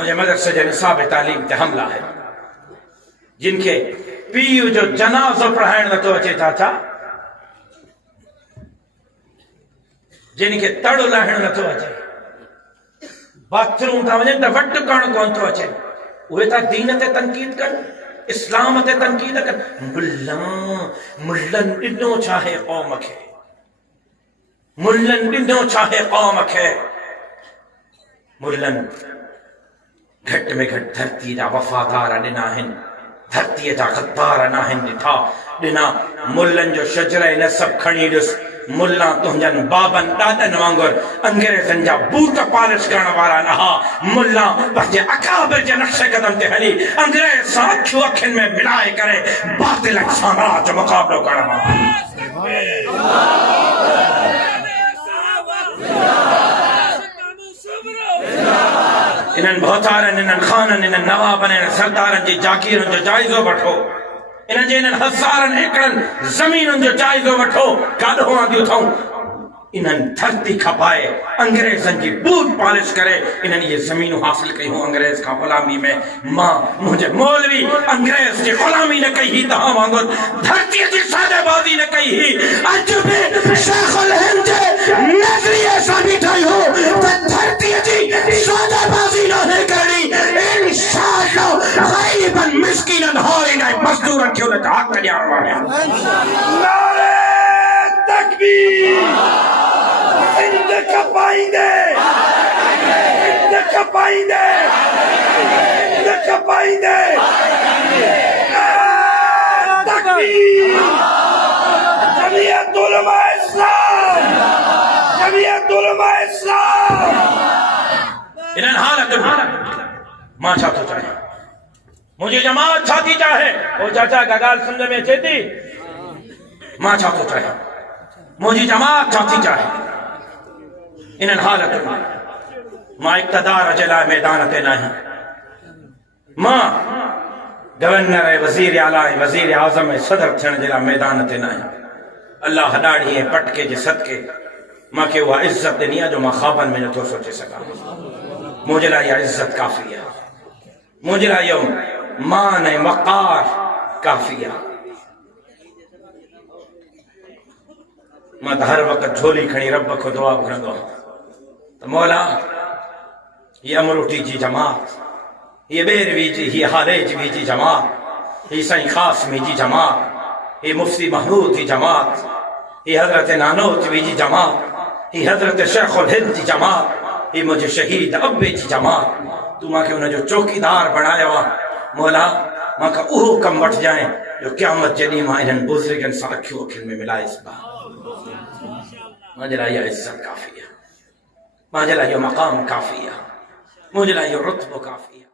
मुझे मदरसे जे निसाब तालीम ते हमला है, जिनके पीउ जो जनाज़ो पढ़ाइण नथो अचे चाचा, जिनके तड़ लाहिण नथो अचे, बाथरूम था वञनि त वट करण कोन थो अचे, उहे था दीन ते तनकीद कनि, इस्लाम ते तनकीद कनि। मुल्लनि ॾिनो छाहे क़ौम खे, मुल्लनि ॾिनो छाहे क़ौम खे। मुल्लनि घटि में घटि धरती जा वफ़ादार ॾिना आहिनि, धरतीअ जा गद्दार न आहिनि ॾिठा। ॾिना मुल्लनि जो शजर नसब खणी ॾिस, मुल्ला तुंहिंजनि बाबनि ॾाॾनि वांगुरु अंग्रेज़नि जा बूट पालिश करण वारा न हा। मुल्ला पंहिंजे अकाबिर जे नक्शे क़दम ते हली अंग्रेज़ सां अखियूं अखियुनि में मिलाए करे बातिल साम्राज्य जो मुक़ाबिलो करण वारा। इन्हनि भौतारनि, इन्हनि खाननि, इन्हनि नवाबनि, इन्हनि सरदारनि जी जागीरुनि जो जाइज़ो वठो, इन्हनि जे इन्हनि हज़ारनि एकड़नि ज़मीनुनि जो जाइज़ो वठो। काॾों आंदियूं अथऊं, इन्हनि धरती खपाए अंग्रेज़नि जी बूट पालिश करे इन्हनि ये ज़मीनूं हासिल कयूं अंग्रेज़ खां ग़ुलामी में। मां मुंहिंजे मौलवी अंग्रेज़ जी ग़ुलामी न कई ही, तव्हां वांगुरु धरतीअ जी सादेबाज़ी न कई ही। अॼु बि शेखुल हिंद जे नज़रिए सां बीठा आहियूं त धरतीअ जी सादेबाज़ी न करणी। इंशाअल्लाह ग़रीबनि मिस्कीननि हौरनि ऐं मज़दूरनि खे उन जा हक़ ॾियण वारा। नारे तकबीर। हिंद खपाईंदे, हिंद खपाईंदे, हिंद खपाईंदे। तकबीर। जमीयत उलमा इस्लाम, जमीयत उलमा इस्लाम। इन्हनि हालतुनि मां छा थो चाहियां, मुंहिंजी जमात छा थी चाहे। ओ चाचा का ॻाल्हि सम्झ में अचे थी? मां छा थो चाहियां, मुंहिंजी जमात छा थी चाहे। इन्हनि हालतुनि में मां इक़्तिदार जे लाइ मैदान ते न आहियां। मां गवर्नर ऐं वज़ीर आला ऐं वज़ीर आज़म ऐं सदर थियण जे लाइ मैदान ते न आहियां। अल्लाह ॾाढ़ी ऐं पटके जे सदके मूंखे उहा इज़त ॾिनी आहे जो मां ख़्वाबनि में नथो सोचे सघां। मुंहिंजे लाइ इहा इज़त काफ़ी आहे, मुंहिंजे लाइ इहो मान ऐं वक़ार काफ़ी आहे। मां त हर वक़्तु झोली खणी रब खां दुआ घुरंदो आहियां त मौला हीअ अमरोटी जी जमात, हीअ ॿेरवी जी, हीअ हालेजवी जी जमात, हीअ साईं ख़ासमी जी जमात, हीअ मुफ्ती महमूद जी जमात, हीअ हज़रत नानोतवी जी जमात, हीअ हज़रत शेखुल हिंद जी जमात, हीअ मुंहिंजे शहीद अब्बे जी जमात। तूं मूंखे हुनजो चौकीदार बणायो आहे। मौला मूंखां उहो कमु वठिजांइ जो क़यामत जे ॾींहुं मां इन्हनि बुज़ुर्गनि सां अखियूं अखियुनि में मिलाए सघां। मुंहिंजे लाइ इहा इज़त काफ़ी आहे, मुंहिंजे लाइ इहो मक़ाम काफ़ी आहे, मुंहिंजे लाइ इहो रुतबो काफ़ी आहे।